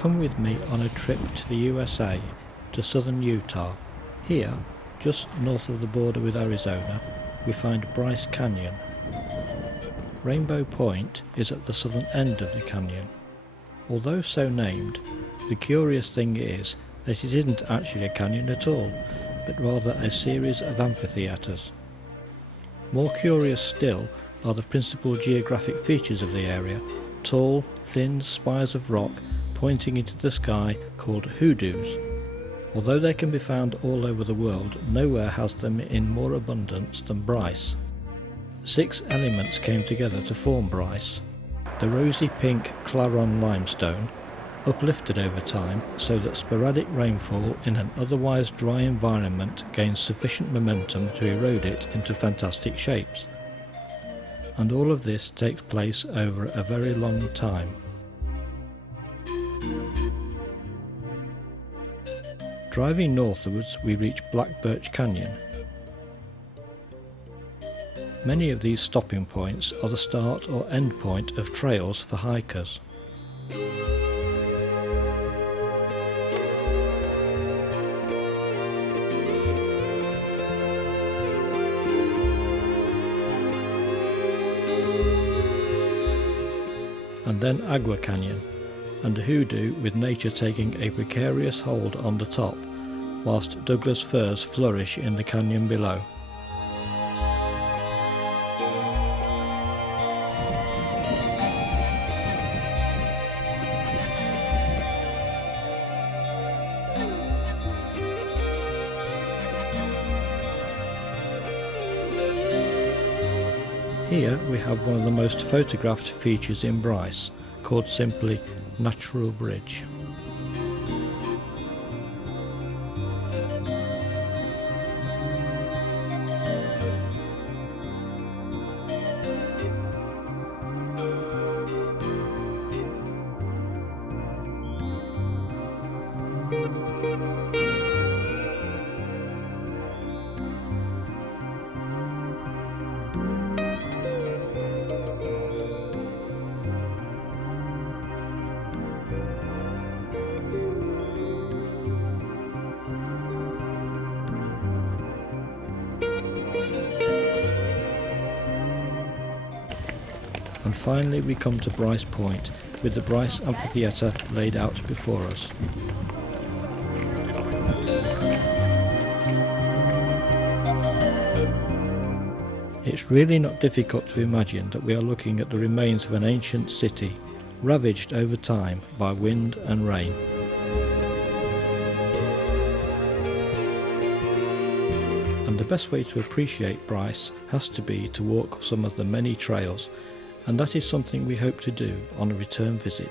Come with me on a trip to the USA, to southern Utah. Here, just north of the border with Arizona, we find Bryce Canyon. Rainbow Point is at the southern end of the canyon. Although so named, the curious thing is that it isn't actually a canyon at all, but rather a series of amphitheatres. More curious still are the principal geographic features of the area, tall, thin spires of rock pointing into the sky called hoodoos. Although they can be found all over the world, nowhere has them in more abundance than Bryce. 6 elements came together to form Bryce. The rosy pink Claron limestone, uplifted over time so that sporadic rainfall in an otherwise dry environment gains sufficient momentum to erode it into fantastic shapes. And all of this takes place over a very long time. Driving northwards, we reach Black Birch Canyon. Many of these stopping points are the start or end point of trails for hikers. And then Agua Canyon, and a hoodoo with nature taking a precarious hold on the top, whilst Douglas firs flourish in the canyon below. Here we have one of the most photographed features in Bryce, called simply Natural Bridge. And finally we come to Bryce Point, with the Bryce Amphitheatre laid out before us. It's really not difficult to imagine that we are looking at the remains of an ancient city, ravaged over time by wind and rain. And the best way to appreciate Bryce has to be to walk some of the many trails, and that is something we hope to do on a return visit.